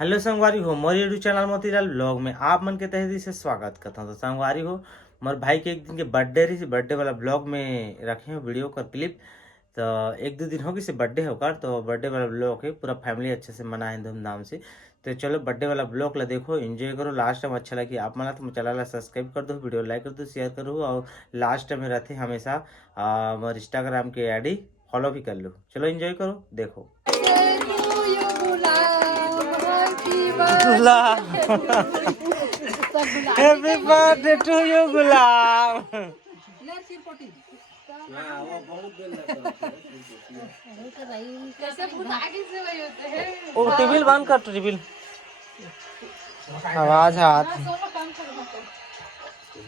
Hello संगवारी हो मोर YouTube channel Motilal blog में आप मन के तहे दिल से स्वागत करता हूँ। तो संगवारी हो मोर भाई के एक दिन के बर्थडे रही, बर्थडे वाला ब्लॉग में रखे हो वीडियो का क्लिप। तो एक दो दिन हो गई से बर्थडे होकर, तो बर्थडे वाला ब्लॉग है, पूरा फैमिली अच्छे से मनाए धूमधाम से। तो चलो बर्थडे वाला ब्लॉग ला देखो, एंजॉय करो। लास्ट टाइम अच्छा लगी आप मना तो चैनल ला सब्सक्राइब कर दो, वीडियो लाइक कर दो, शेयर करो और लास्ट में रहते हमेशा मोर इंस्टाग्राम के आईडी फॉलो भी कर लो। चलो एंजॉय करो, देखो। Happy birthday to you Gulab. ओ टेबल बंद कर, टेबल आवाज हाथ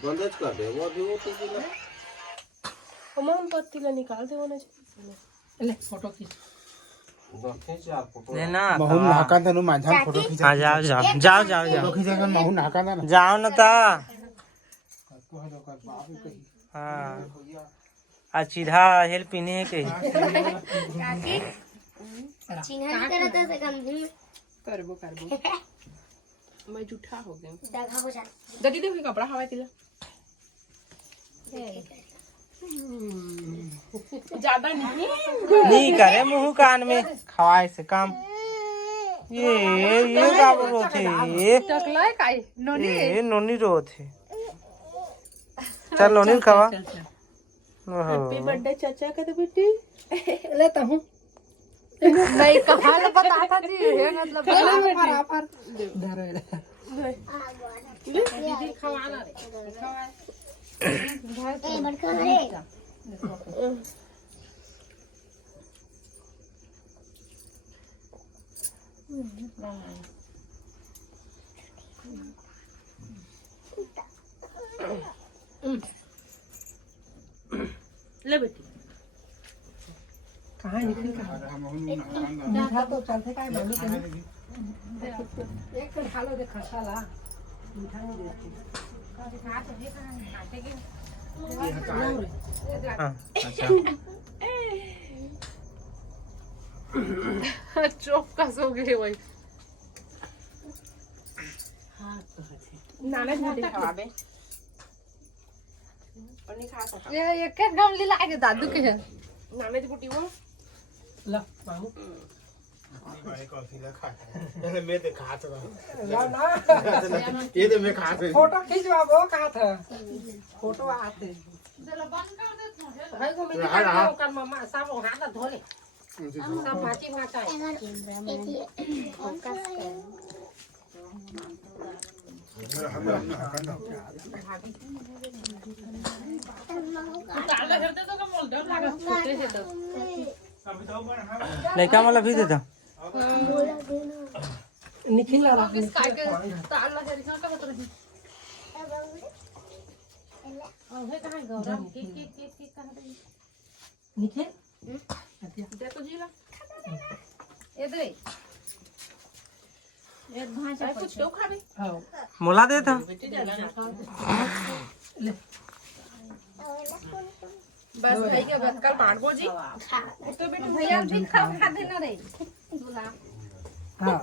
बंद कर दे। वो भी वो टेबल कमान पत्ती ला निकाल दे। वो ले फोटो खींच लेना महून नाका तनु माझा फोटो खींचा। हाँ जाओ जाओ जाओ जाओ फोटो जाओ खींचा कर महून नाका ना जाओ ना ता। हां आ सीधा हेल्प पीने है के काकी चिन्हा करत है गंदी करबो करबो मैं झूठा हो गया। जगह हो जा जल्दी दे कपड़ा हवा तिला ज्यादा नहीं करे मुंह कान में खवाए से काम। ये का बोलो थे ये टकला काई नोनी ये नोनी रो थे। चल नोनी खवा। हैप्पी बर्थडे चाचा का तो बेटी लेता हूं। नहीं कहां ले बताता जी है मतलब पर धरो दीदी खवाना रे खवा ए बड़का रे ले बेटी कहां निकल कहां तो चलते काय मालूम नहीं। एक तो हालो देखा साला मीठा नहीं देती खा तो ये खाते के अच्छा चुप का सो गए वही नाने झूठे खवाबे और नहीं खा सकता ये एक एक गमली लाके दादू के है नाने की बुटी वो ला मामू भाई कॉफी ला खा पहले मैं तो खात रहा ला ना ये तो मैं खात रहा। फोटो खींचवा वो कहा था फोटो आते चलो बंद कर दे भाई को मिट्टी का कर मम्मा सब हाथ धो ले सब माटी माटा है फोकस कर काला कर दे तो का मोल डर लगा छोटे से तो लड़का वाला भी देता निखिल रहा किस काय के ताला है रिसा का बता रही और है कहां गौरव के कहां रही निखिल दे तो जीला इधर एक भांचा कुछ तो खा भी हां मोला देता ले बस भाई के बस कर मारबो जी तो बेटा भैया भी खा देना रे दूल्हा हां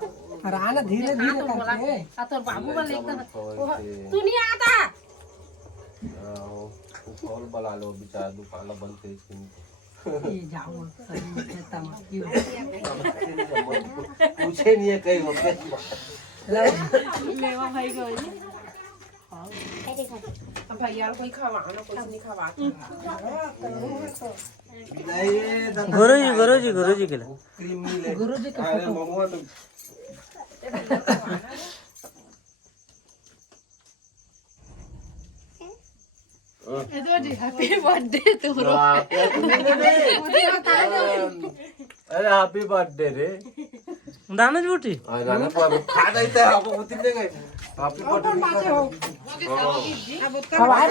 राना धीरे धीरे करके आ तो बाबू वाले एकदम तू नहीं आता कॉल बना लो बेचारा दुकान बंद थे ये जाओ सही खेता में क्यों पूछे नहीं है कहीं वक्त लेवा भाई को ऐसे खा भैया कोई खवाना कोई नहीं खवाता गुरुजी के लिए गुरुजी का अरे मम्मा तो हैप्पी बर्थडे तुमरो अरे हैप्पी बर्थडे रे दाना झूठी गाना पर खा देते हैं आपको उतने नहीं गए हैप्पी बर्थडे अब खवाए